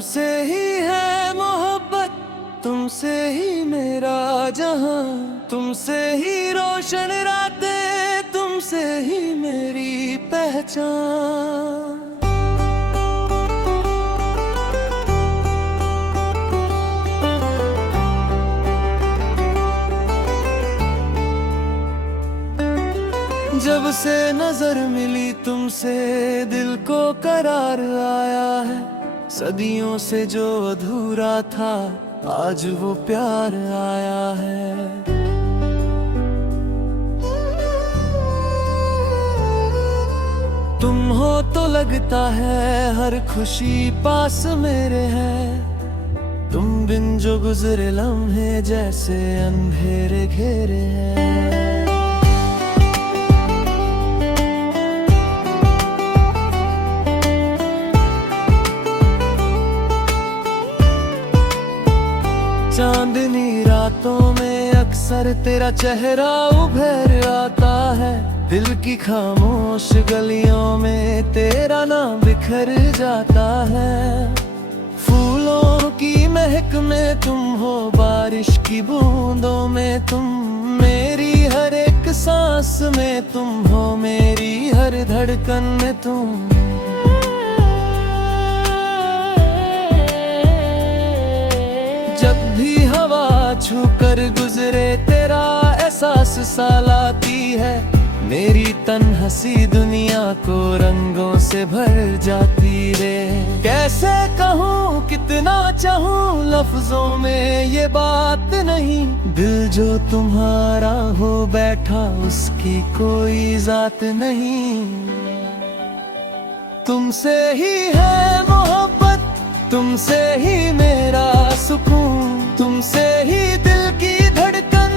तुमसे ही है मोहब्बत, तुमसे ही मेरा जहां, तुमसे ही रोशन रातें, तुमसे ही मेरी पहचान। जब से नजर मिली तुमसे दिल को करार आया है, सदियों से जो अधूरा था आज वो प्यार आया है। तुम हो तो लगता है हर खुशी पास मेरे है, तुम बिन जो गुजरे लम्हे जैसे अंधेरे घेरे हैं। चांदनी रातों में अक्सर तेरा चेहरा उभर आता है, दिल की खामोश गलियों में तेरा नाम बिखर जाता है। फूलों की महक में तुम हो, बारिश की बूंदों में तुम, मेरी हर एक सांस में तुम हो, मेरी हर धड़कन में तुम। छू कर गुजरे तेरा एहसास सा लाती है, मेरी तन्हसी दुनिया को रंगों से भर जाती रे। कैसे कहूँ कितना चाहूँ लफ्जों में ये बात नहीं, दिल जो तुम्हारा हो बैठा उसकी कोई जात नहीं। तुमसे ही है मोहब्बत, तुमसे ही मेरा सुकून, तुमसे ही दिल की धड़कन,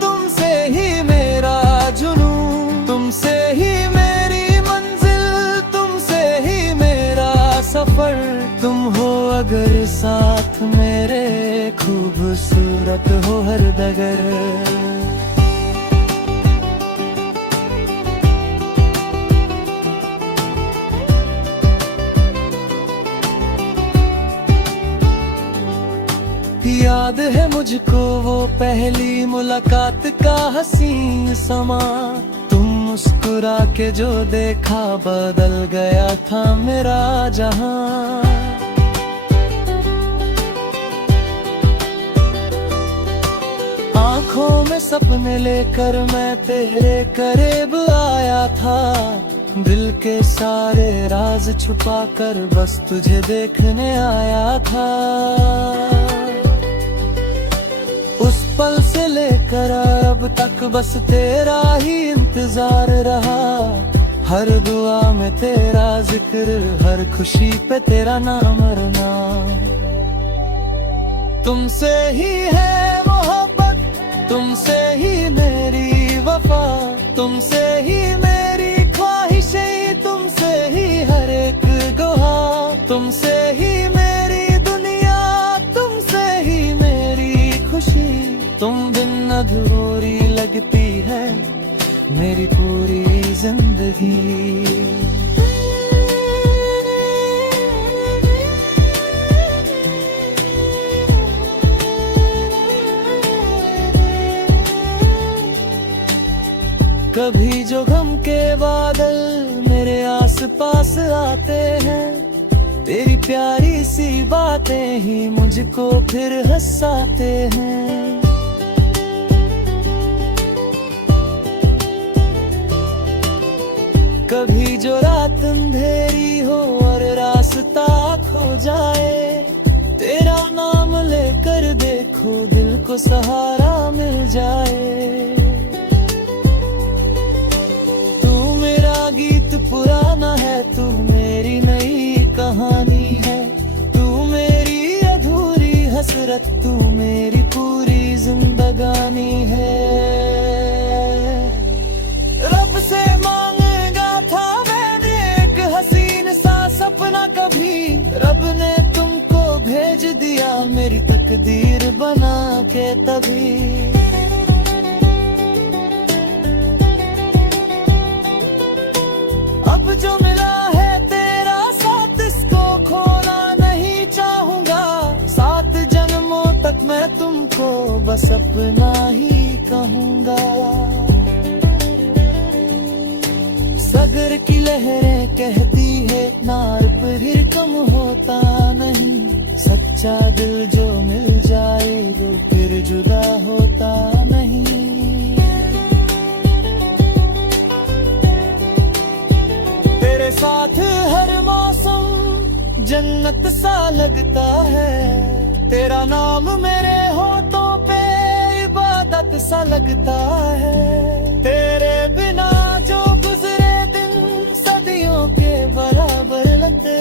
तुमसे ही मेरा जुनून, तुमसे ही मेरी मंजिल, तुमसे ही मेरा सफर। तुम हो अगर साथ मेरे, खूबसूरत हो हर डगर। याद है मुझको वो पहली मुलाकात का हसीन समा, तुम मुस्कुरा के जो देखा बदल गया था मेरा जहां। आंखों में सपने लेकर मैं तेरे करीब आया था, दिल के सारे राज छुपा कर बस तुझे देखने आया था। उस पल से लेकर अब तक बस तेरा ही इंतजार रहा, हर दुआ में तेरा जिक्र, हर खुशी पे तेरा नाम रना। तुमसे ही है मोहब्बत, तुमसे ही मेरी वफा, तुमसे ही मेरी ख्वाहिशें, तुमसे ही हर एक गुहा, तुमसे ही मेरी दुनिया, तुमसे ही मेरी खुशी। तुम बिन अधूरी लगती है मेरी पूरी जिंदगी। कभी जो गम के बादल मेरे आस पास आते हैं, तेरी प्यारी सी बातें ही मुझको फिर हंसाते हैं। कभी जो रात अंधेरी हो और रास्ता खो जाए, तेरा नाम लेकर देखो दिल को सहारा मिल जाए। तू मेरा गीत पुराना है, तू मेरी नई कहानी है, तू मेरी अधूरी हसरत, तू मेरी पूरी जिंदगानी है। रब से रब ने तुमको भेज दिया मेरी तकदीर बना के तभी। अब जो मिला है तेरा साथ, इसको खोना नहीं चाहूं। सपना ही कहूँगा। सागर की लहरें कहती है नार पर ही कम होता नहीं, सच्चा दिल जो मिल जाए वो फिर जुदा होता नहीं। तेरे साथ हर मौसम जन्नत सा लगता है, तेरा नाम मेरे होठों पे इबादत सा लगता है। तेरे बिना जो गुजरे दिन सदियों के बराबर लगते,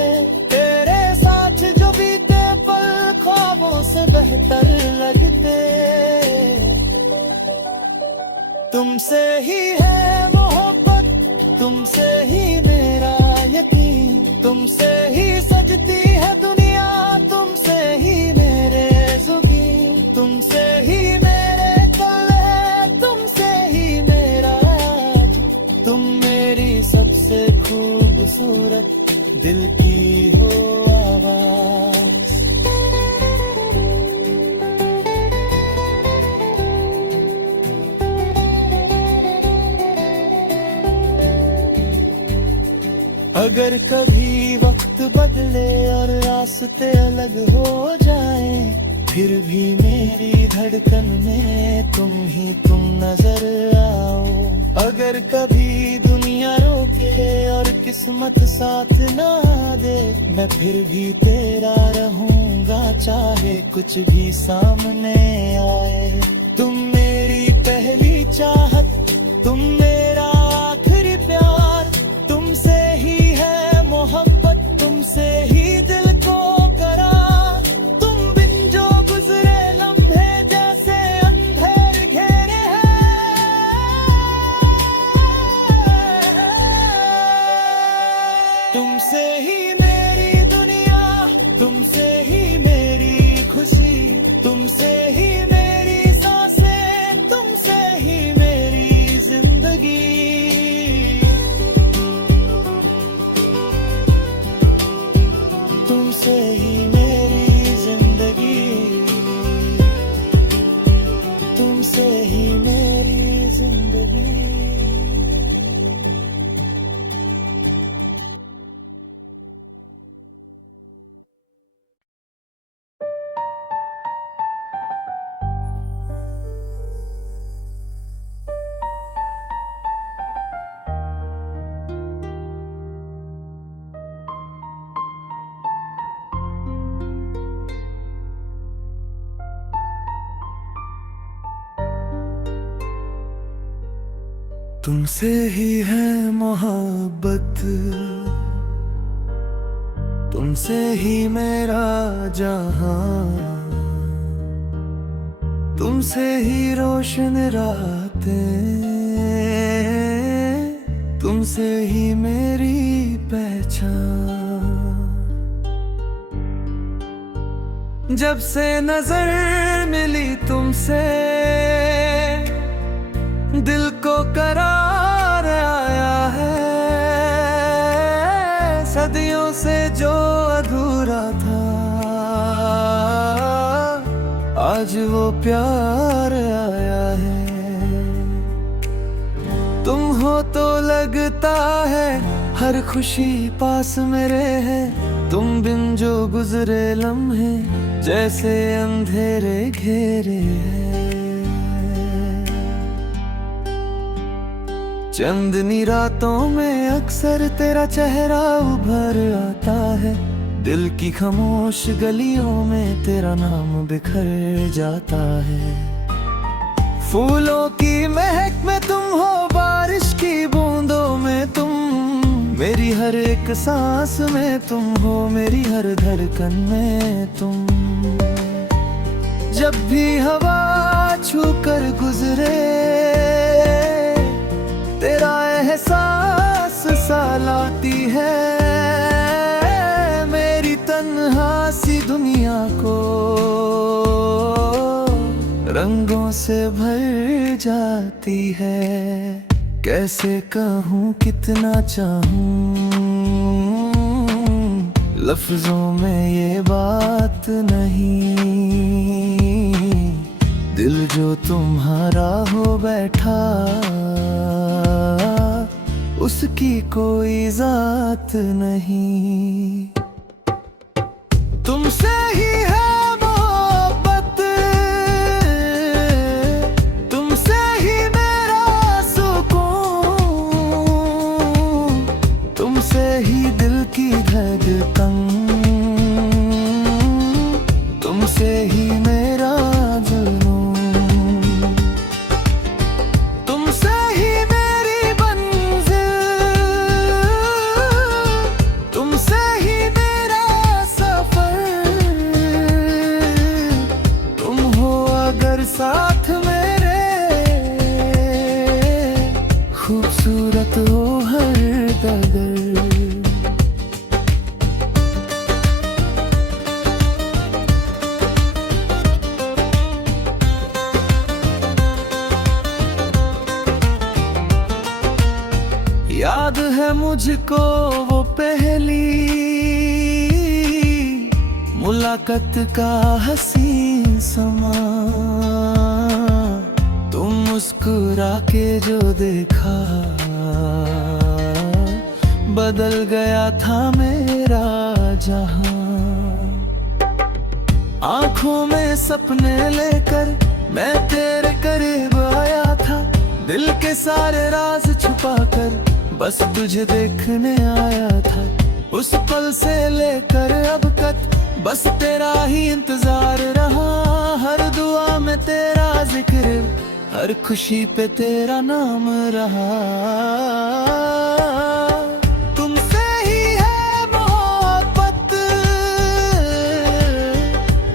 तेरे साथ जो बीते पल ख्वाबों से बेहतर लगते। तुमसे ही है मोहब्बत, तुमसे ही मेरा यकीन, तुमसे ही सजती है दुनिया, तुमसे ही मेरे जुगी, तुमसे ही मेरे कल है, तुमसे ही मेरा आज। तुम मेरी सबसे खूबसूरत दिल की हो आवाज। अगर कभी वक्त बदले और रास्ते अलग हो जाएं, फिर भी मेरी धड़कन में तुम नजर आओ। अगर कभी दुनिया रोके और किस्मत साथ ना दे, मैं फिर भी तेरा रहूंगा चाहे कुछ भी सामने आए। तुम मेरी पहली चाहत, तुम मेरा आखिरी प्यार, तुमसे ही है मोहब्बत, तुमसे ही दिल को करार। तुम बिन जो गुजरे लम्हे जैसे अंधेर घेरे हैं, तुमसे ही मेरी दुनिया, तुमसे ही मेरी खुशी, तुमसे ही मेरी सांसें, तुमसे ही मेरी जिंदगी। तुमसे ही मेरी जिंदगी, तुमसे ही मेरी जिंदगी। तुमसे ही है मोहब्बत, तुमसे ही मेरा जहां, तुमसे ही रोशन रातें, तुमसे ही मेरी पहचान। जब से नजर मिली तुमसे, दिल को करार आया है। सदियों से जो अधूरा था, आज वो प्यार आया है। तुम हो तो लगता है हर खुशी पास मेरे है, तुम बिन जो गुजरे लम्हे जैसे अंधेरे घेरे हैं। चंदनी रातों में अक्सर तेरा चेहरा उभर आता है, दिल की खामोश गलियों में तेरा नाम बिखर जाता है। फूलों की महक में तुम हो, बारिश की बूंदों में तुम, मेरी हर एक सांस में तुम हो, मेरी हर धड़कन में तुम। जब भी हवा छू कर गुजरे, तेरा एहसास सा लाती है मेरी तन्हा सी दुनिया को, रंगों से भर जाती है। कैसे कहूँ कितना चाहूँ, लफ्जों में ये बात नहीं, दिल जो तुम्हारा हो बैठा उसकी कोई जात नहीं। तुमसे ही है मोहब्बत, तुमसे ही मेरा सुकून, तुमसे ही दिल की धड़कन, तुमसे ही मेरा जुनून, तुमसे ही मेरी मंजिल, तुमसे ही मेरा सफर। तुम हो अगर साथ मेरे, खूबसूरत हो हर डगर। याद है मुझको वो पहली मुलाकात का हसीन समा, तुम मुस्कुरा के जो देखा, बदल गया था मेरा जहां। आंखों में सपने लेकर मैं तेरे करीब आया था, दिल के सारे राज छुपाकर बस तुझे देखने आया था। उस पल से लेकर अब तक बस तेरा ही इंतजार रहा, हर दुआ में तेरा जिक्र, हर खुशी पे तेरा नाम रहा। तुमसे ही है मोहब्बत,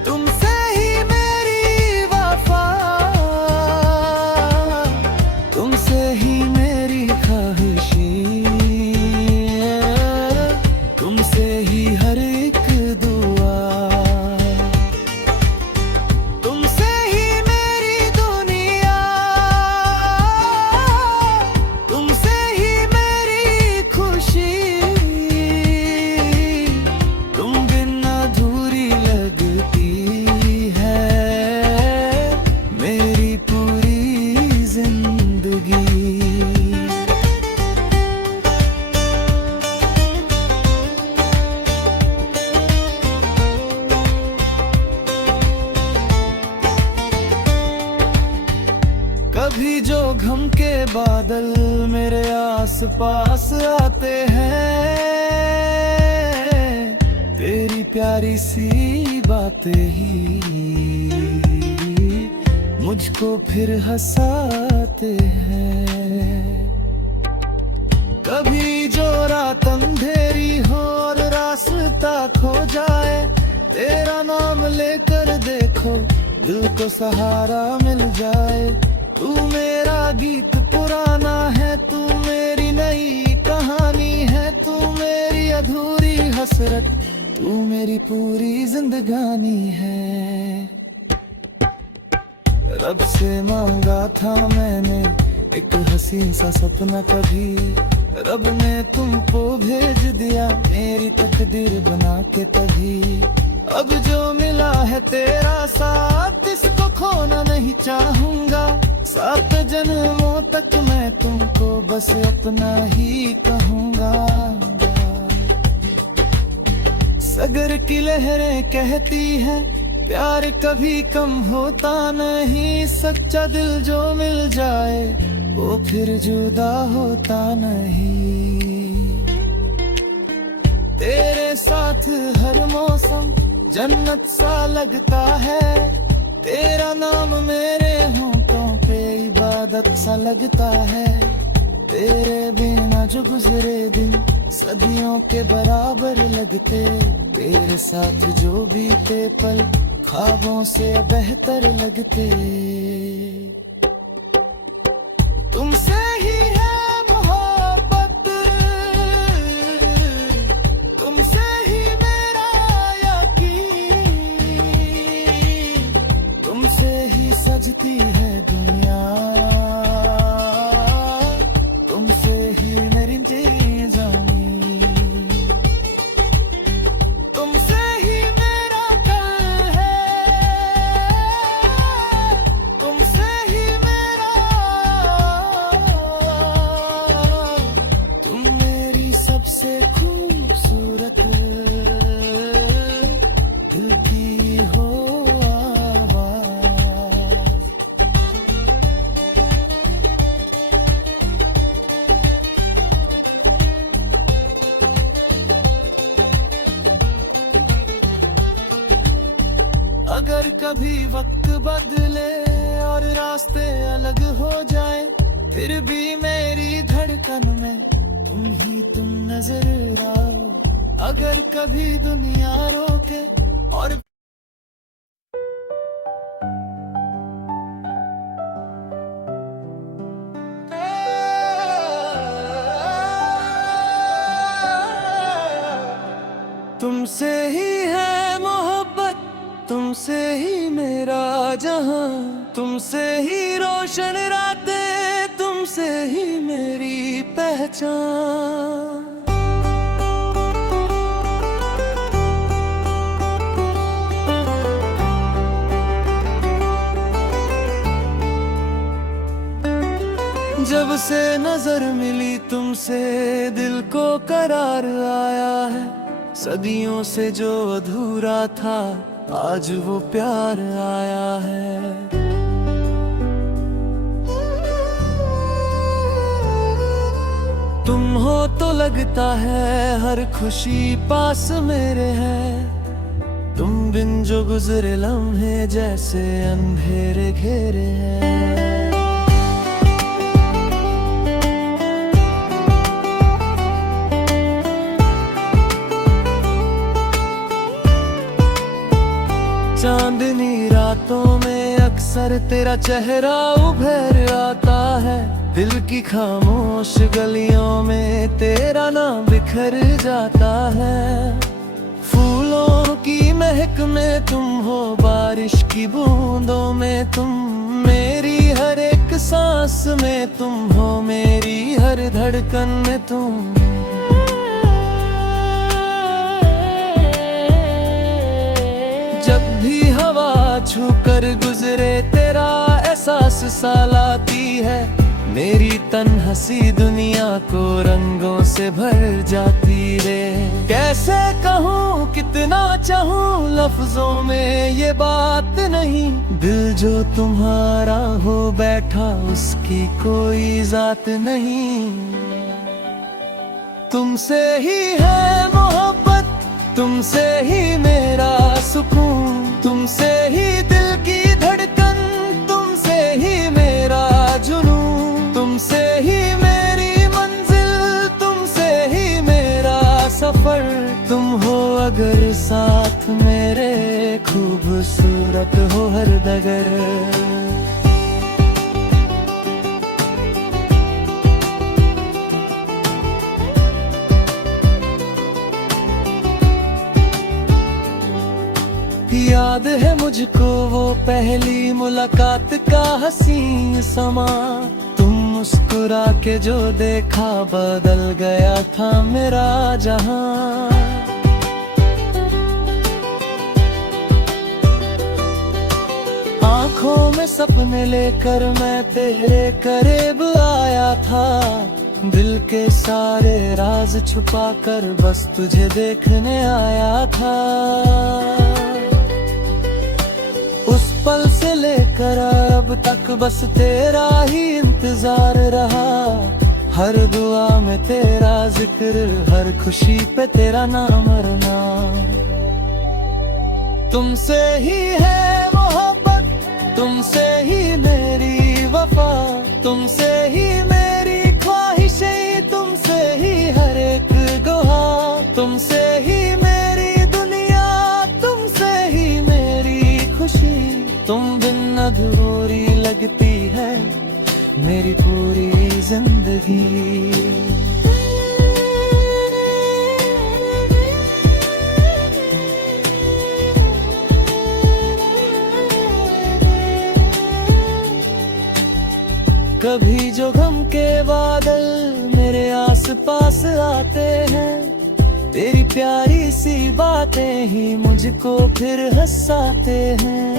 तुमसे ही मेरी वफा, तुमसे ही मेरी तुमसे ही हर एक दुआ, तुमसे ही मेरी दुनिया, तुमसे ही मेरी खुशी, तुम बिन अधूरी लगती है मेरी पूरी जिंदगी। कभी जो गम के बादल मेरे आस पास आते हैं, तेरी प्यारी सी बातें ही मुझको फिर हंसाते हैं। कभी जो रात अंधेरी हो और रास्ता खो जाए, तेरा नाम लेकर देखो दिल को सहारा मिल जाए। तू मेरा गीत पुराना है, तू मेरी नई कहानी है, तू मेरी अधूरी हसरत, तू मेरी पूरी जिंदगानी है। रब से मांगा था मैंने एक हसीन सा सपना, कभी रब ने तुमको भेज दिया मेरी तकदीर बना के तभी। अब जो मिला है तेरा साथ, इसको खोना नहीं चाहूंगा। 7 जन्मों तक मैं तुमको बस अपना ही कहूंगा। सगर की लहरें कहती हैं प्यार कभी कम होता नहीं, सच्चा दिल जो मिल जाए वो फिर जुदा होता नहीं। तेरे साथ हर मौसम जन्नत सा लगता है, तेरा नाम मेरे होठों पे इबादत सा लगता है। तेरे बिना जो गुजरे दिन सदियों के बराबर लगते, तेरे साथ जो बीते पल ख्वाबों से बेहतर लगते। तुमसे ही है मोहब्बत, तुमसे ही मेरा यकीन, तुमसे ही सजती है दुनिया, तुमसे ही मेरी ज़मीन, तुमसे ही मेरा कल है, तुमसे कभी वक्त बदले और रास्ते अलग हो जाए, फिर भी मेरी धड़कन में तुम नजर आओ। अगर कभी दुनिया रोके और तुमसे ही है मोहब्बत, तुमसे ही मेरा जहां, तुमसे ही रोशन रातें, तुमसे ही मेरी पहचान। जब से नजर मिली तुमसे दिल को करार आया है, सदियों से जो अधूरा था आज वो प्यार आया है। तुम हो तो लगता है हर खुशी पास मेरे है, तुम बिन जो गुजरे लम्हे जैसे अंधेरे घेरे हैं। चांदनी रातों में अक्सर तेरा चेहरा उभर आता है, दिल की खामोश गलियों में तेरा नाम बिखर जाता है। फूलों की महक में तुम हो, बारिश की बूंदों में तुम, मेरी हर एक सांस में तुम हो, मेरी हर धड़कन में तुम। छू कर गुजरे तेरा एहसास सा लाती है, मेरी तन्हसी दुनिया को रंगों से भर जाती रे। कैसे कहूँ कितना चाहूँ लफ्जों में ये बात नहीं, दिल जो तुम्हारा हो बैठा उसकी कोई जात नहीं। तुमसे ही है मोहब्बत, तुमसे ही मेरा सुकून, तुमसे ही दिल की धड़कन, तुमसे ही मेरा जुनून, तुमसे ही मेरी मंजिल, तुमसे ही मेरा सफर। तुम हो अगर साथ मेरे, खूबसूरत हो हर डगर। याद है मुझको वो पहली मुलाकात का हसीन समा, तुम मुस्कुरा के जो देखा बदल गया था मेरा जहां। आंखों में सपने लेकर मैं तेरे करीब आया था, दिल के सारे राज छुपा कर बस तुझे देखने आया था। उस पल से लेकर अब तक बस तेरा ही इंतजार रहा, हर दुआ में तेरा जिक्र, हर खुशी पे तेरा नाम रना। तुमसे ही है मोहब्बत, तुमसे ही मेरी वफा, तुमसे ही मेरी ख्वाहिशें, तुमसे ही हर एक गुहा, तुमसे ही मेरी दुनिया, तुमसे ही मेरी खुशी। तुम बिन अधूरी लगती है मेरी पूरी जिंदगी। कभी जो गम के बादल मेरे आस पास आते हैं, तेरी प्यारी सी बातें ही मुझको फिर हंसाते हैं।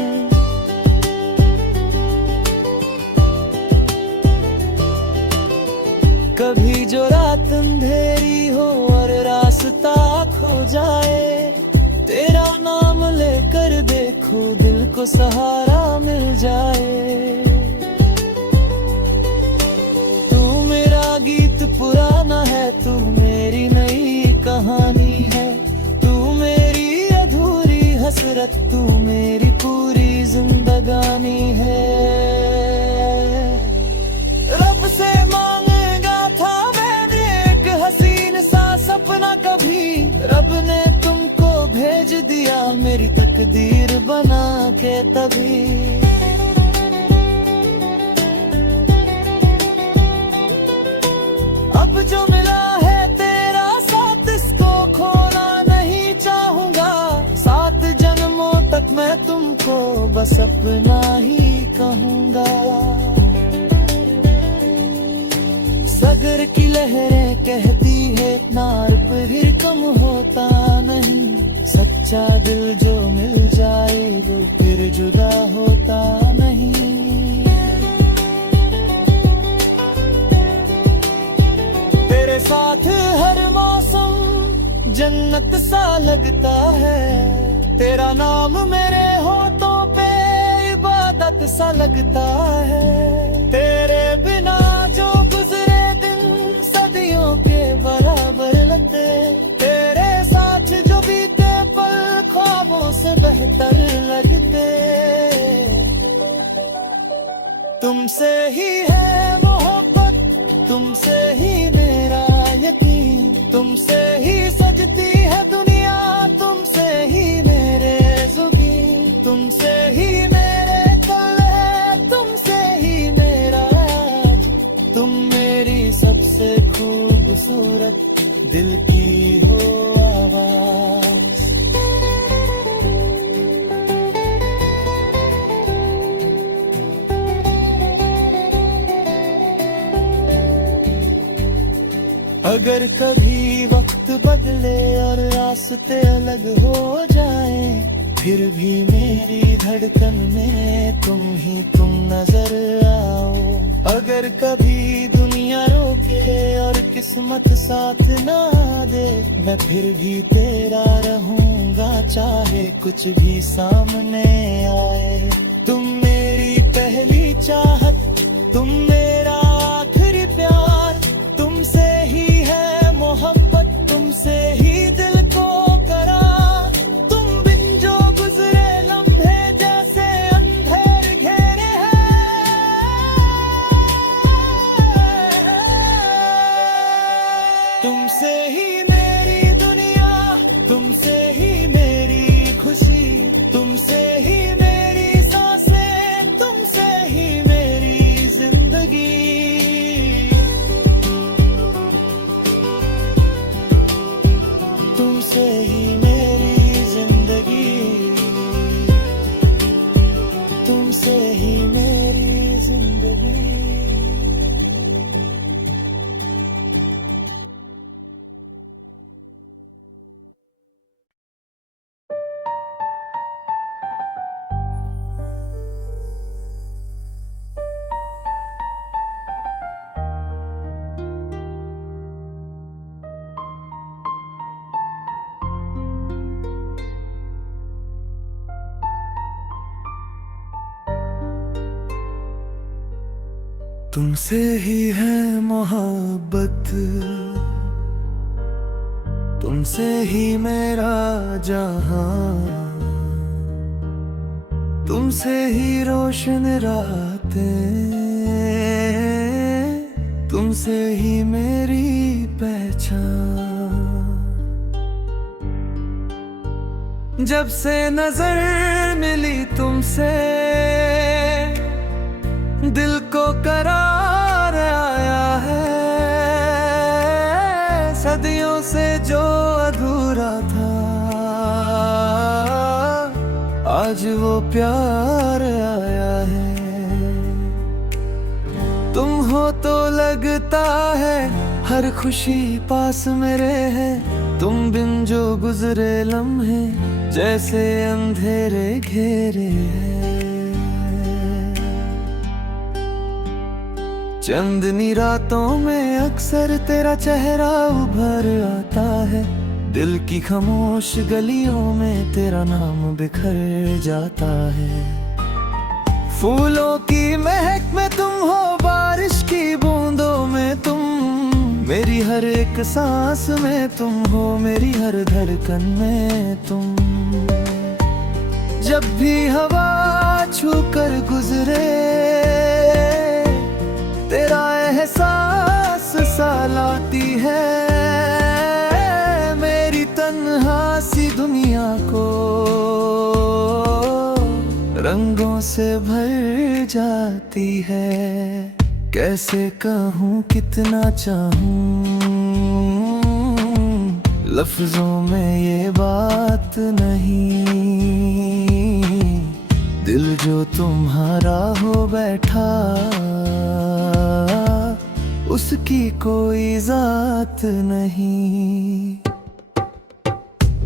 कभी जो रात अंधेरी हो और रास्ता खो जाए, तेरा नाम लेकर देखो दिल को सहारा मिल जाए। तू मेरा गीत पुराना है, तू मेरी नई कहानी है, तू मेरी अधूरी हसरत, तू मेरी पूरी तकदीर बना के तभी। अब जो मिला है तेरा साथ, इसको खोना नहीं चाहूंगा। 7 जन्मों तक मैं तुमको बस अपना ही कहूंगा। सागर की लहरें कहती है नार पर ही कम होता नहीं। सच्चा दिल जो मिल जाए वो फिर जुदा होता नहीं। तेरे साथ हर मौसम जन्नत सा लगता है। तेरा नाम मेरे होठों पे इबादत सा लगता है। तेरे बिना जो गुजरे दिन सदियों के बराबर लगते। तेरे साथ जो बीते पल ख्वाबों से बेहतर लगते। तुमसे ही है मोहब्बत, तुमसे ही मेरा यकीन। तुमसे ही सजती है दुनिया, तुमसे ही मेरे जुगी। तुमसे ही मेरे कल है, तुमसे ही मेरा आज। तुम मेरी सबसे खूबसूरत दिल की हो आवाज। अगर कभी वक्त बदले और रास्ते अलग हो जाएं, फिर भी मेरी धड़कन में तुम ही तुम नजर आओ। अगर कभी दुनिया रोके और किस्मत साथ ना दे, मैं फिर भी तेरा रहूंगा चाहे कुछ भी सामने आए। तुम मेरी पहली चाहत, तुम मेरा आखिरी प्यार। तुमसे ही है मोहब्बत, तुमसे ही दिल को करार। तुम बिन जो गुजरे लम्हे जैसे अंधेर घेरे हैं। तुमसे ही मेरी दुनिया, तुमसे ही मेरी खुशी। तुमसे ही मेरी सांसें, तुमसे ही मेरी जिंदगी। तुमसे ही मेरी जिंदगी, तुमसे ही मेरी जिंदगी। तुमसे ही है मोहब्बत, तुमसे ही मेरा जहां। तुमसे ही रोशन रातें, तुमसे ही मेरी पहचान। जब से नजर मिली तुमसे, दिल को करार आया है। सदियों से जो अधूरा था, आज वो प्यार आया है। तुम हो तो लगता है हर खुशी पास मेरे है। तुम बिन जो गुजरे लम्हे जैसे अंधेरे घेरे हैं। चंदनी रातों में अक्सर तेरा चेहरा उभर आता है। दिल की खामोश गलियों में तेरा नाम बिखर जाता है। फूलों की महक में तुम हो, बारिश की बूंदों में तुम। मेरी हर एक सांस में तुम हो, मेरी हर धड़कन में तुम। जब भी हवा छू कर गुजरे, तेरा एहसास सा लाती है। मेरी तन्हा सी दुनिया को से भर जाती है। कैसे कहूँ कितना चाहूँ, लफ्जों में ये बात नहीं। दिल जो तुम्हारा हो बैठा, उसकी कोई जात नहीं।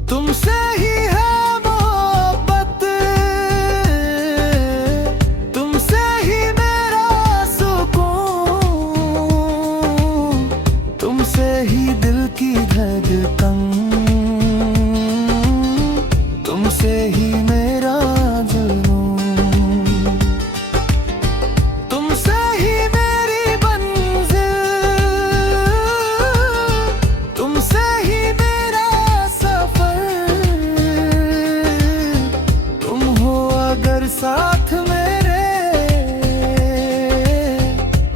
तुमसे ही है मोहब्बत, तुमसे ही मेरा सुकून, तुमसे ही दिल की धड़कन, तुमसे ही मेरा जुनून, तुमसे ही मेरी मंजिल, तुमसे ही मेरा सफर। तुम हो अगर साथ मेरे,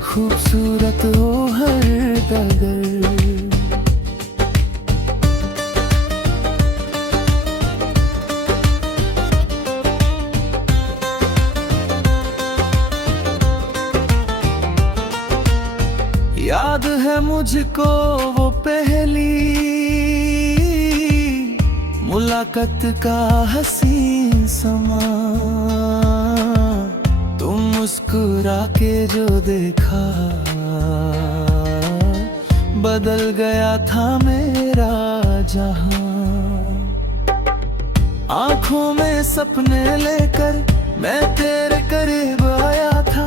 खूबसूरत हो हर डगर। याद है मुझको वो पहली मुलाकात का हसीन समा। तुम मुस्कुरा के जो देखा, बदल गया था मेरा जहां। आंखों में सपने लेकर मैं तेरे करीब आया था,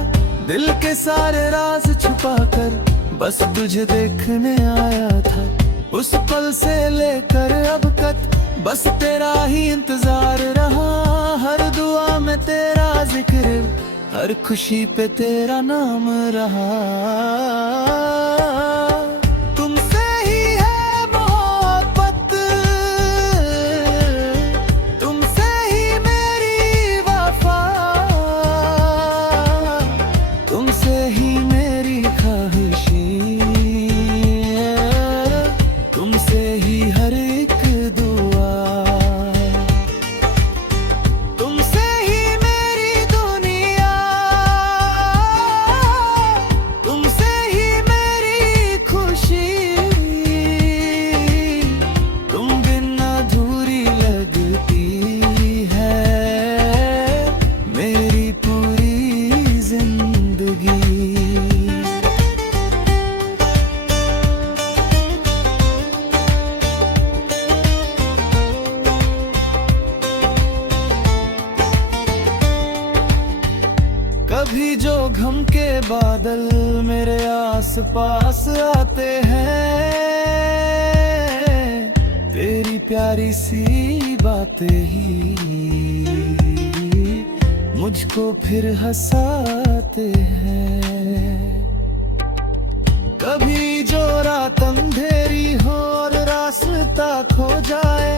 दिल के सारे राज छुपाकर बस तुझे देखने आया था। उस पल से लेकर अब तक बस तेरा ही इंतजार रहा। हर दुआ में तेरा जिक्र, हर खुशी पे तेरा नाम रहा। तुमसे ही है मोहब्बत, तुमसे ही मेरी वफा, तुमसे ही मेरी ख्वाहिशें, तुमसे ही हर एक दुआ, तुमसे ही मेरी दुनिया, तुमसे ही मेरी खुशी। तुम बिन अधूरी लगती है मेरी पूरी जिंदगी। कभी जो गम के बादल मेरे आस पास आते हैं, तेरी प्यारी सी बातें ही मुझको फिर हंसाते हैं। कभी जो रात अंधेरी हो और रास्ता खो जाए,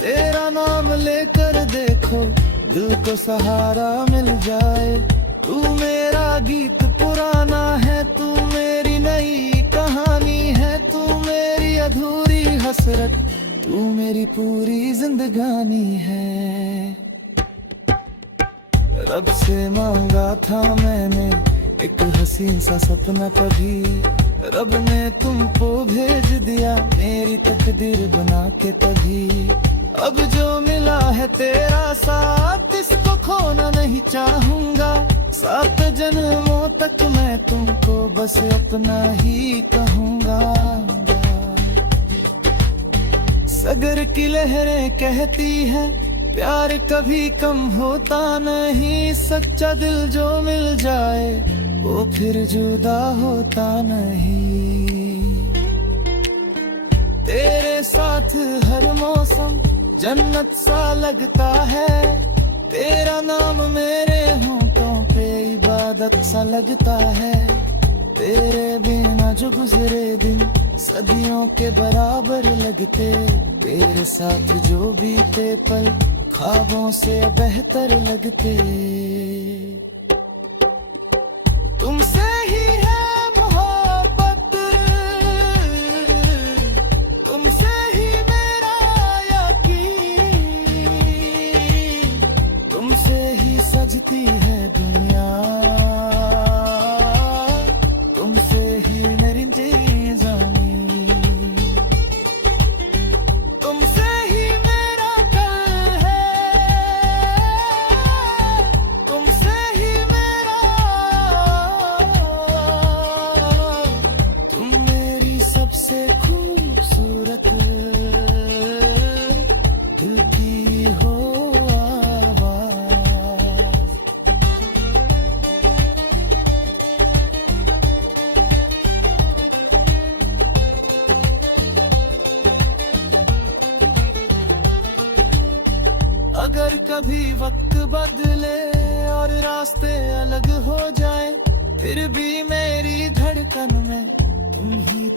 तेरा नाम लेकर देखो दिल को सहारा मिल जाए। तू मेरा गीत पुराना है, तू मेरी नई कहानी है, तू मेरी अधूरी हसरत, तू मेरी पूरी जिंदगानी है। रब से मांगा था मैंने एक हसीन सा सपना, कभी रब ने तुमको भेज दिया मेरी तकदीर बना के तभी। अब जो मिला है तेरा साथ, इसको खोना नहीं चाहूंगा। 7 जन्मों तक मैं तुमको बस अपना ही कहूंगा। सगर की लहरें कहती हैं प्यार कभी कम होता नहीं। सच्चा दिल जो मिल जाए वो फिर जुदा होता नहीं। तेरे साथ हर मौसम जन्नत सा लगता है, तेरा नाम मेरे होठों पे इबादत सा लगता है। तेरे बिना जो गुजरे दिन सदियों के बराबर लगते, तेरे साथ जो बीते पल ख्वाबों से बेहतर लगते। तुमसे ही है मोहब्बत, तुमसे ही मेरा यकीन, तुमसे ही सजती है कभी वक्त बदले और रास्ते अलग हो जाए, फिर भी मेरी धड़कन में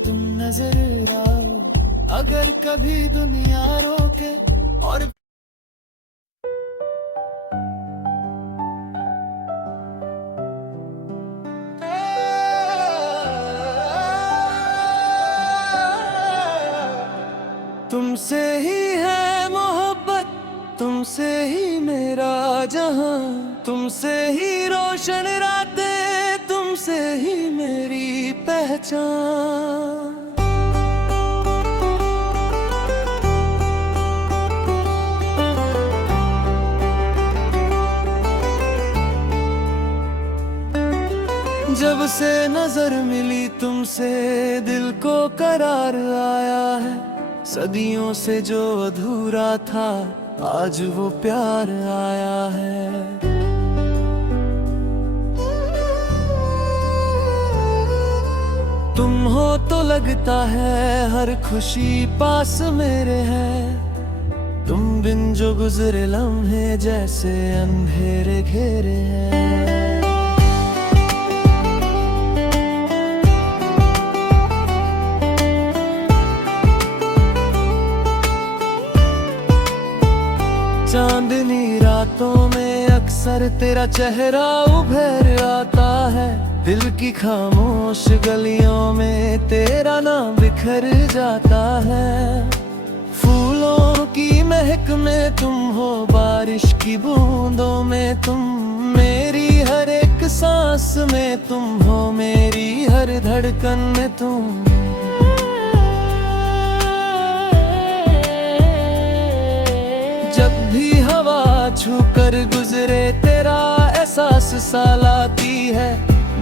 तुम नजर आओ। अगर कभी दुनिया रोके और तुमसे ही है मोहब्बत, तुमसे ही मेरा जहां, तुमसे ही रोशन रातें, तुमसे ही मेरी पहचान। जब से नजर मिली तुमसे दिल को करार आया है, सदियों से जो अधूरा था आज वो प्यार आया है। तुम हो तो लगता है हर खुशी पास मेरे है, तुम बिन जो गुजरे लम्हे जैसे अंधेरे घेरे हैं। चांदनी रातों में अक्सर तेरा चेहरा उभर आता है, दिल की खामोश गलियों में तेरा नाम बिखर जाता है। फूलों की महक में तुम हो, बारिश की बूंदों में तुम, मेरी हर एक सांस में तुम हो, मेरी हर धड़कन में तुम। जब भी हवा छू कर गुजरे तेरा एहसास सा लाती है,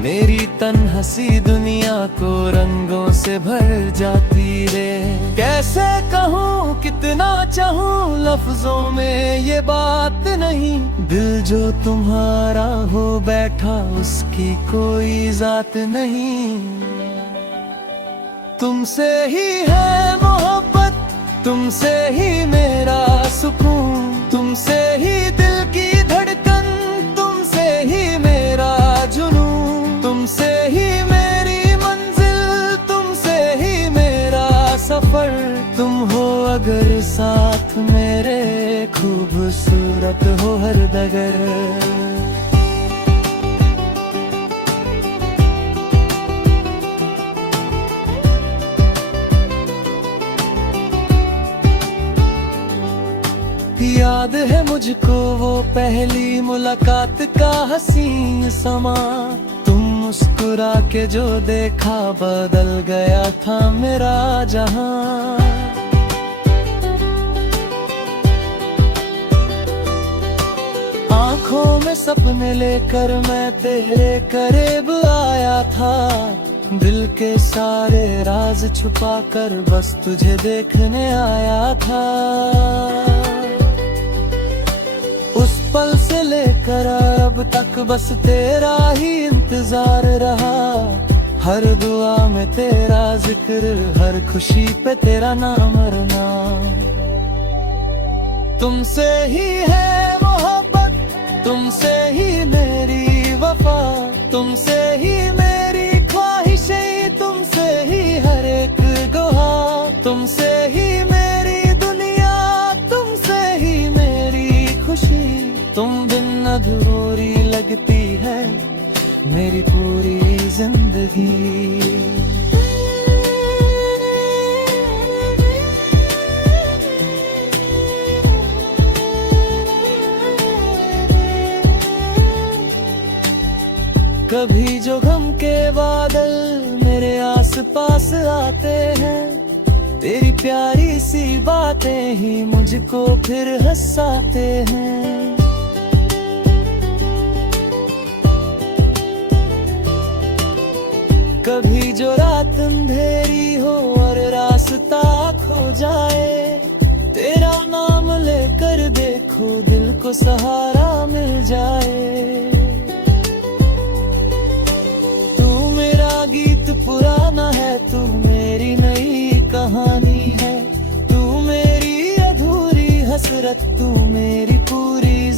मेरी तन्हसी दुनिया को रंगों से भर जाती रे। कैसे कहूँ कितना चाहूँ लफ्जों में ये बात नहीं, दिल जो तुम्हारा हो बैठा उसकी कोई जात नहीं। तुमसे ही है मोहब्बत, तुमसे ही मेरा सुकून, तुमसे ही दिल की धड़कन, तुमसे ही मेरा जुनून, तुमसे ही मेरी मंजिल, तुमसे ही मेरा सफर। तुम हो अगर साथ मेरे, खूबसूरत हो हर डगर। याद है मुझको वो पहली मुलाकात का हसीन समा, तुम मुस्कुरा के जो देखा बदल गया था मेरा जहां। आंखों में सपने लेकर मैं तेरे करीब आया था, दिल के सारे राज छुपा कर बस तुझे देखने आया था। उस पल से लेकर अब तक बस तेरा ही इंतजार रहा, हर दुआ में तेरा जिक्र, हर खुशी पे तेरा नाम रना। तुमसे ही है मोहब्बत, तुमसे ही मेरी वफा, तुमसे ही मेरी ख्वाहिशें, तुमसे ही हर एक दुआ, तुमसे ही मेरी दुनिया, तुमसे ही मेरी खुशी। तुम बिन अधूरी लगती है मेरी पूरी जिंदगी। कभी जो गम के बादल मेरे आस पास आते हैं, तेरी प्यारी सी बातें ही मुझको फिर हंसाते हैं। कभी जो रात अंधेरी हो और रास्ता खो जाए, तेरा नाम लेकर देखो दिल को सहारा मिल जाए। तू मेरा गीत पुराना है, तू मेरी नई कहानी है, तू मेरी अधूरी हसरत, तू मेरी पूरी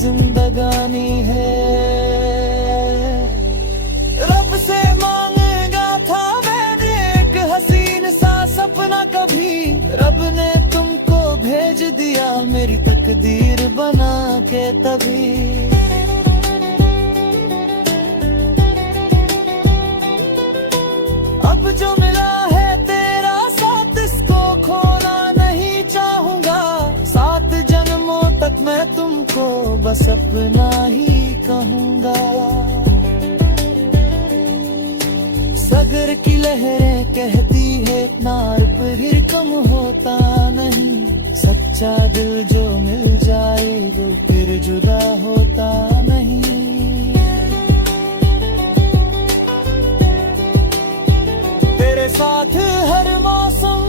ने तुमको भेज दिया मेरी तकदीर बना के तभी। अब जो मिला है तेरा साथ इसको खोना नहीं चाहूंगा, 7 जन्मों तक मैं तुमको बस अपना ही कहूंगा। सागर की लहरें कहती है नार पर ही कम होता नहीं, सच्चा दिल जो मिल जाए वो फिर जुदा होता नहीं। तेरे साथ हर मौसम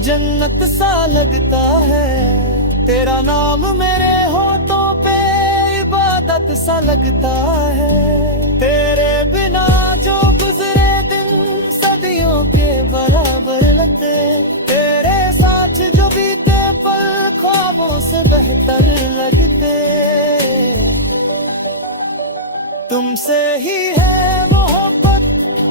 जन्नत सा लगता है, तेरा नाम मेरे होठों पे इबादत सा लगता है। तेरे बिना जो गुजरे दिन सदियों के बराबर लगते, तेरे साथ जो बीते पल ख्वाबों से बेहतर लगते। तुमसे ही है मोहब्बत,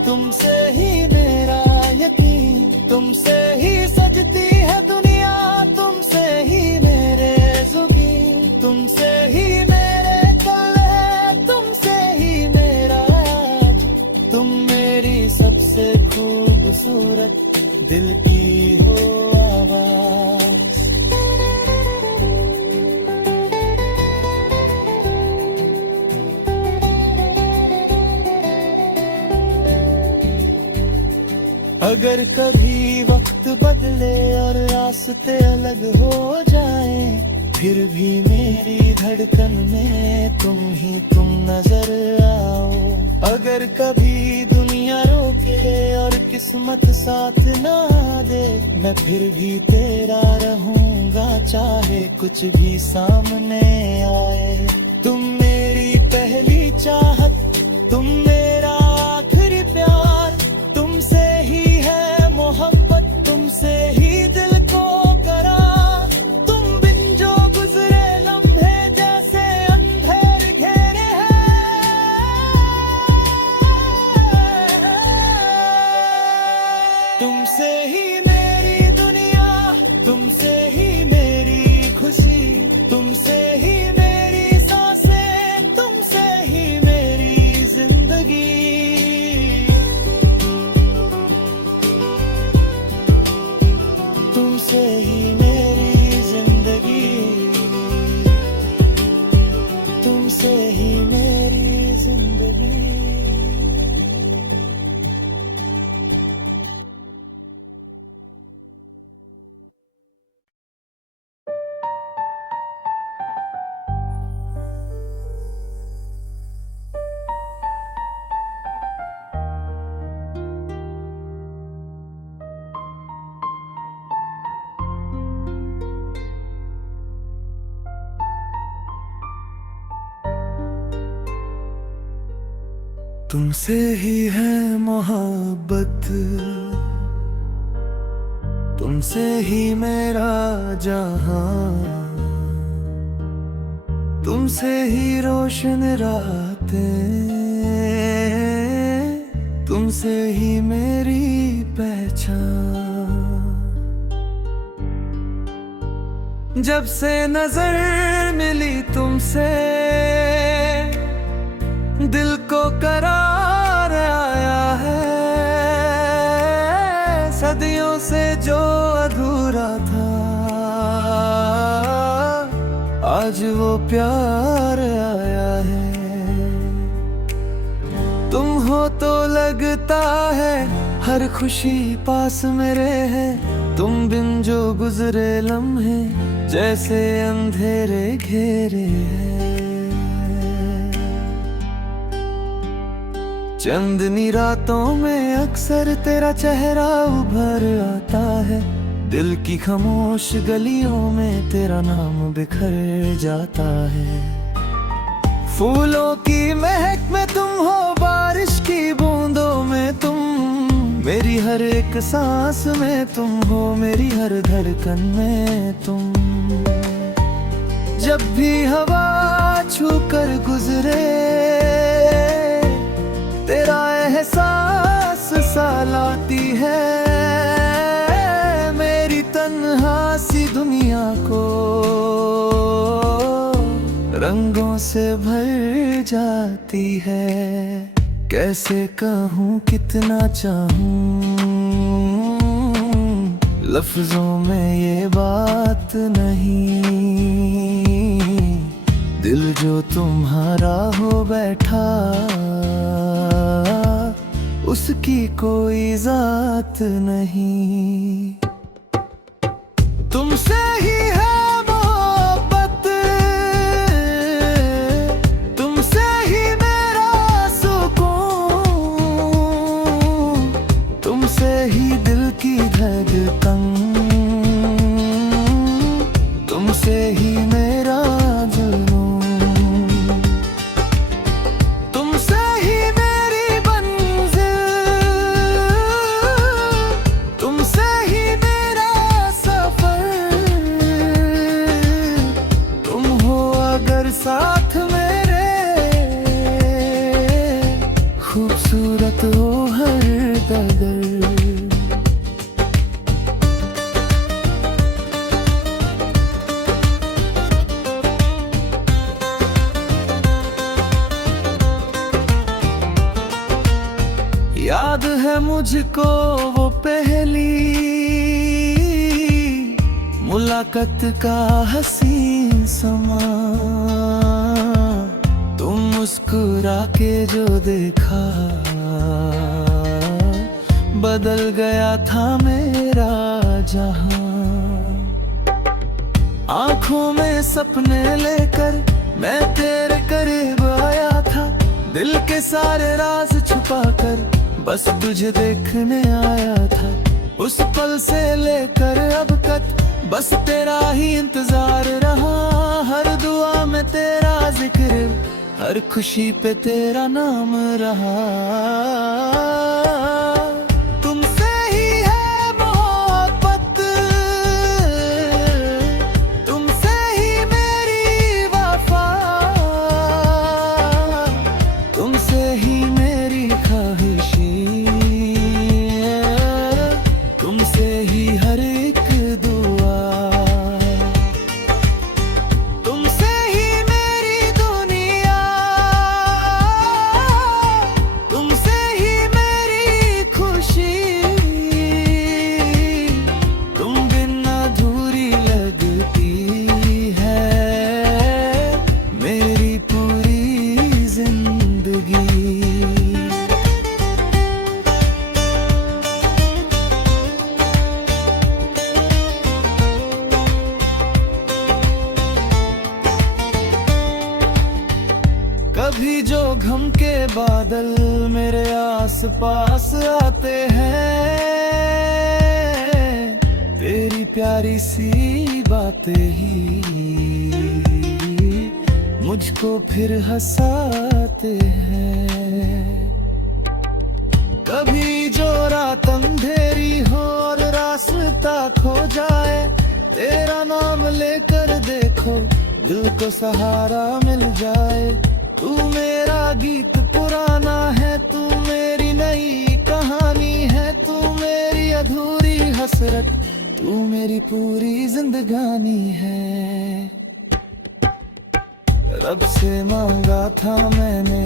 तुमसे ही मेरा यकीन, तुमसे ही सजती है दुनिया, तुमसे ही मेरे जुगी, तुमसे ही मेरे कल है, तुमसे ही मेरा आज। तुम मेरी सबसे खूबसूरत दिल की हो आवाज। अगर कभी वक्त बदले और रास्ते अलग हो जाए, फिर भी मेरी धड़कन में तुम नजर आओ। अगर कभी दुनिया रोके और किस्मत साथ ना दे, मैं फिर भी तेरा रहूंगा चाहे कुछ भी सामने आए। तुम मेरी पहली चाहत, तुम मेरा आखिरी प्यार, तुमसे ही है मोहब्बत, तुमसे ही दिल को करार। तुम बिन जो गुजरे लम्हे जैसे अंधेर घेरे हैं, तुमसे ही मेरी दुनिया, तुमसे ही मेरी खुशी, तुमसे ही मेरी सांसें, तुमसे ही मेरी जिंदगी। तुमसे ही मेरी जिंदगी, तुमसे ही मेरी जिंदगी। तुमसे ही है मोहब्बत, तुमसे ही मेरा जहां, तुमसे ही रोशन रातें, तुमसे ही मेरी पहचान। जब से नजर मिली तुमसे, दिल को करार आया है। सदियों से जो अधूरा था, आज वो प्यार आया है। तुम हो तो लगता है हर खुशी पास मेरे है, तुम बिन जो गुजरे लम्हे जैसे अंधेरे घेरे हैं। चंदनी रातों में अक्सर तेरा चेहरा उभर आता है, दिल की खामोश गलियों में तेरा नाम बिखर जाता है। फूलों की महक में तुम हो, बारिश की बूंदों में तुम, मेरी हर एक सांस में तुम हो, मेरी हर धड़कन में तुम। जब भी हवा छू कर गुजरे, तेरा एहसास सा लाती है मेरी तन्हा खुशियों से भर जाती है। कैसे कहूँ कितना चाहूँ, लफ्जों में ये बात नहीं। दिल जो तुम्हारा हो बैठा, उसकी कोई जात नहीं। तुमसे ही है मोहब्बत, तुमसे ही मेरा सुकून, तुमसे ही दिल की धड़कन, तुमसे ही मेरा जुनून, तुमसे ही मेरी मंजिल, तुमसे ही मेरा सफर। तुम हो अगर साथ मेरे, खूबसूरत हो हर डगर। याद है मुझको वो पहली मुलाकात का हसीन समा। तुम मुस्कुरा के जो देखा, बदल गया था मेरा जहां। आंखों में सपने लेकर मैं तेरे करीब आया था, दिल के सारे राज छुपाकर बस तुझे देखने आया था। उस पल से लेकर अब तक बस तेरा ही इंतजार रहा। हर दुआ में तेरा जिक्र, हर खुशी पे तेरा नाम रहा। तुमसे ही है मोहब्बत, तुमसे ही मेरी वफा, तुमसे ही मेरी ख्वाहिशें, तुमसे ही हर एक दुआ, तुमसे ही मेरी दुनिया, तुमसे ही मेरी खुशी। तुम बिन अधूरी लगती है मेरी पूरी जिंदगी। कभी जो गम के बादल मेरे आस पास आते हैं, तेरी प्यारी सी बातें ही मुझको फिर हंसाते हैं। कभी जो रात अंधेरी हो और रास्ता खो जाए, तेरा नाम लेकर देखो दिल को सहारा मिल जाए। तू मेरा गीत पुराना है, तू मेरी नई कहानी है, तू मेरी अधूरी हसरत, तू मेरी पूरी जिंदगानी है। रब से मांगा था मैंने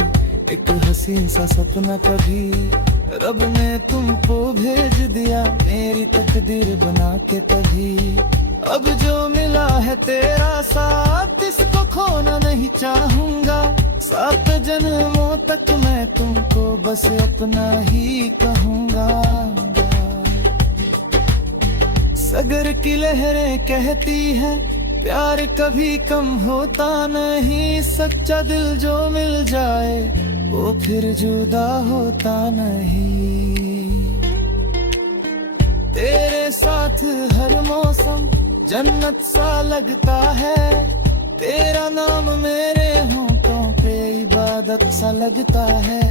एक हसीन सा सपना, कभी रब ने तुमको भेज दिया मेरी तकदीर बना के तभी। अब जो मिला है तेरा साथ, इसको खोना नहीं चाहूंगा। 7 जन्मों तक मैं तुमको बस अपना ही कहूंगा। सगर की लहरें कहती हैं प्यार कभी कम होता नहीं। सच्चा दिल जो मिल जाए वो फिर जुदा होता नहीं। तेरे साथ हर मौसम जन्नत सा लगता है, तेरा नाम मेरे होठों पे इबादत सा लगता है।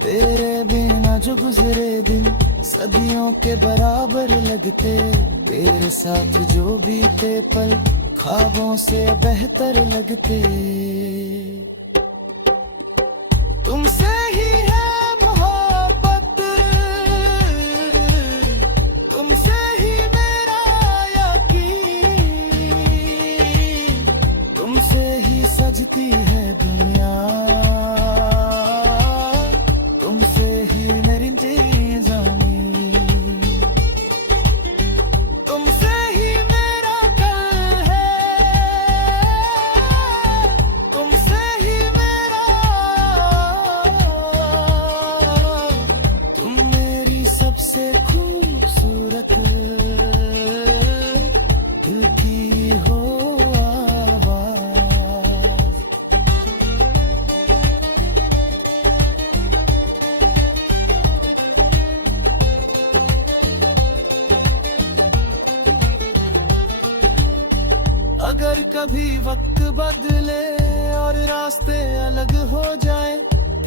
तेरे बिना जो गुजरे दिन सदियों के बराबर लगते, तेरे साथ जो बीते पल ख्वाबों से बेहतर लगते। तुमसे ही है मोहब्बत, तुमसे ही मेरा यकीन, तुमसे ही सजती है कभी वक्त बदले और रास्ते अलग हो जाए,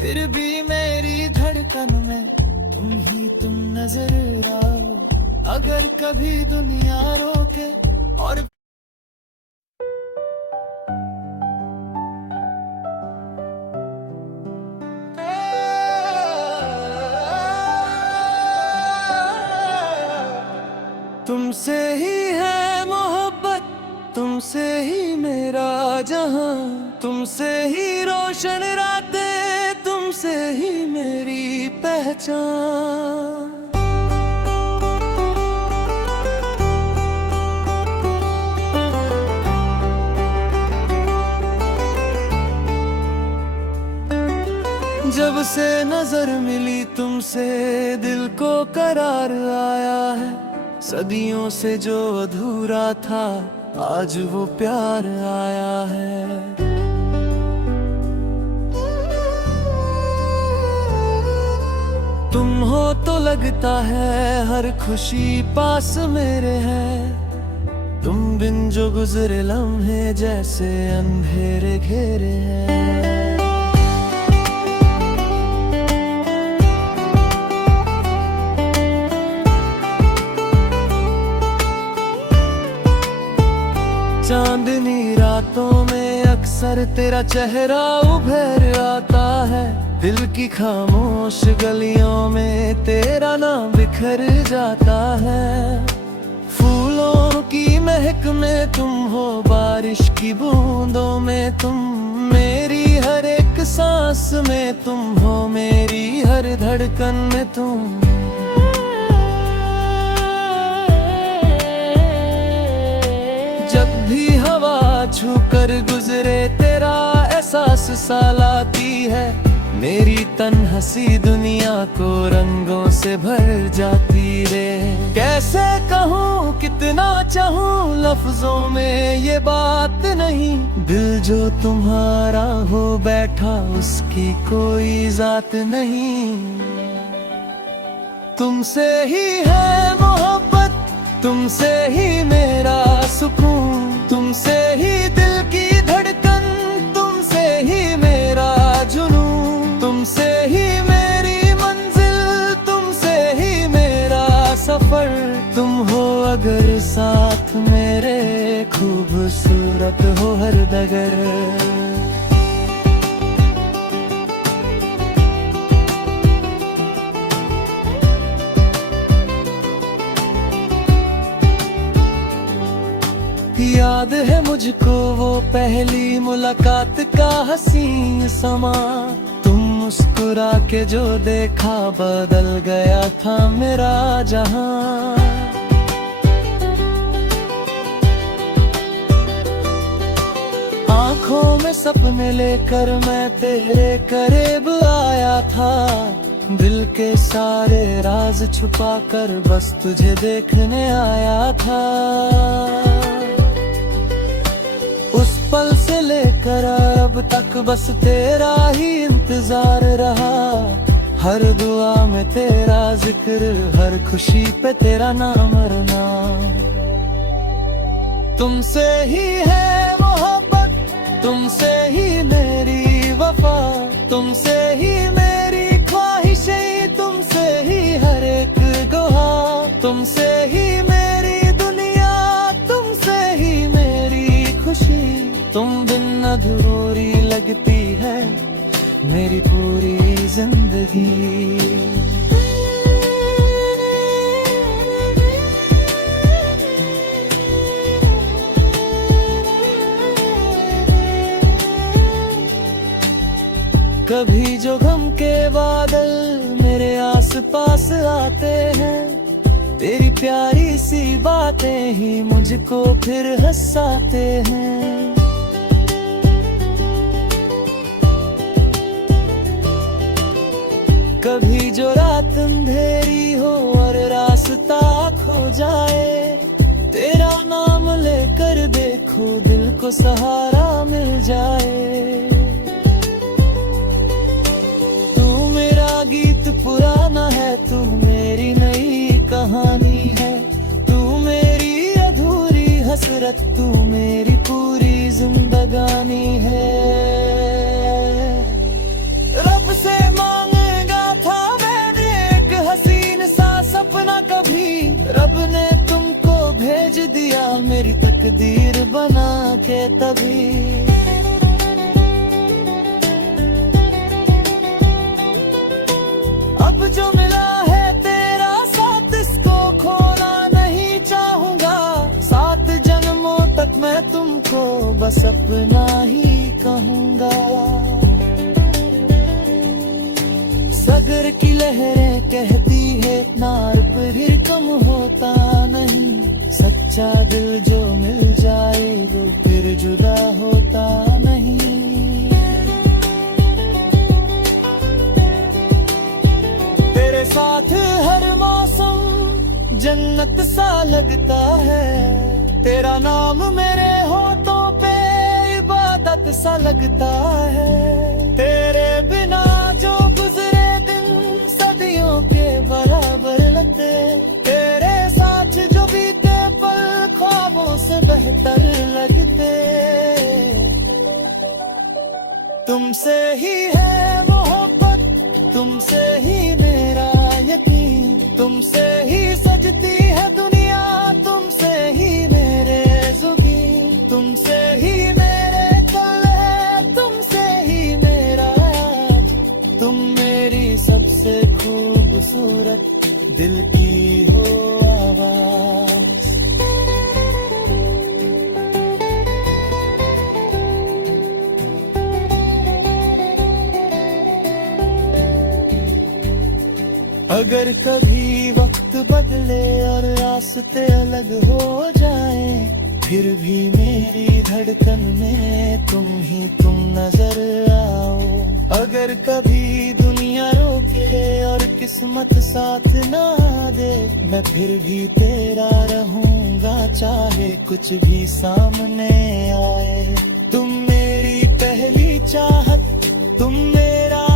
फिर भी मेरी धड़कन में तुम नजर आओ। अगर कभी दुनिया रोके और तुमसे ही है मोहब्बत, तुमसे ही मेरा जहां, तुमसे ही रोशन रातें, तुमसे ही मेरी पहचान। जब से नजर मिली तुमसे दिल को करार आया है, सदियों से जो अधूरा था आज वो प्यार आया है। तुम हो तो लगता है हर खुशी पास मेरे है, तुम बिन जो गुजरे लम्हे जैसे अंधेरे घेरे हैं। चांदनी रातों में अक्सर तेरा चेहरा उभर आता है, दिल की खामोश गलियों में तेरा नाम बिखर जाता है। फूलों की महक में तुम हो, बारिश की बूंदों में तुम, मेरी हर एक सांस में तुम हो, मेरी हर धड़कन में तुम। छू कर गुजरे तेरा एहसास सा लाती है, मेरी तन्हसी दुनिया को रंगों से भर जाती रे। कैसे कहूँ कितना चाहूँ लफ्जों में ये बात नहीं, दिल जो तुम्हारा हो बैठा उसकी कोई जात नहीं। तुमसे ही है मोहब्बत, तुमसे ही मेरा सुकून, तुमसे ही दिल की धड़कन, तुमसे ही मेरा जुनून, तुमसे ही मेरी मंजिल, तुमसे ही मेरा सफर। तुम हो अगर साथ मेरे, खूबसूरत हो हर डगर। याद है मुझको वो पहली मुलाकात का हसीन समा, तुम मुस्कुरा के जो देखा बदल गया था मेरा जहां। आंखों में सपने लेकर मैं तेरे करीब आया था, दिल के सारे राज छुपा कर बस तुझे देखने आया था। उस पल से लेकर अब तक बस तेरा ही इंतजार रहा, हर दुआ में तेरा जिक्र, हर खुशी पे तेरा नाम रना। तुमसे ही है मोहब्बत, तुमसे ही मेरी वफा, तुमसे ही मेरी ख्वाहिशें, तुमसे ही हर एक गुहा, तुमसे ही मेरी दुनिया, तुमसे ही मेरी खुशी। तुम बिन अधूरी लगती है मेरी पूरी जिंदगी। कभी जो गम के बादल मेरे आस पास आते हैं, तेरी प्यारी सी बातें ही मुझको फिर हंसाते हैं। कभी जो रात अंधेरी हो और रास्ता खो जाए, तेरा नाम लेकर देखो दिल को सहारा मिल जाए। तू मेरा गीत पुराना है, तू मेरी नई कहानी है, तू मेरी अधूरी हसरत, तू मेरी पूरी तकदीर बना के तभी। अब जो मिला है तेरा साथ, इसको खोना नहीं चाहूंगा। 7 जन्मों तक मैं तुमको बस अपना ही कहूंगा। सागर की लहरें कहती है नार पर ही कम होता नहीं। सच्चा दिल जो मिल जाए वो फिर जुदा होता नहीं। तेरे साथ हर मौसम जन्नत सा लगता है। तेरा नाम मेरे होठों पे इबादत सा लगता है। तेरे बिना जो गुजरे दिन सदियों के बराबर लगते। तेरे साथ जो बीते पल ख्वाबों से बेहतर लगते। तुमसे ही है मोहब्बत, तुमसे ही मेरा यकीन। तुमसे ही सजती है दुनिया, तुमसे ही मेरे जुगी। तुमसे ही मेरे कल है, तुमसे ही मेरा आज। तुम मेरी सबसे खूबसूरत दिल की हो आवाज। अगर कभी वक्त बदले और रास्ते अलग हो जाए, फिर भी मेरी धड़कन में तुम नजर आओ। अगर कभी दुनिया रोके और किस्मत साथ ना दे, मैं फिर भी तेरा रहूंगा चाहे कुछ भी सामने आए। तुम मेरी पहली चाहत, तुम मेरा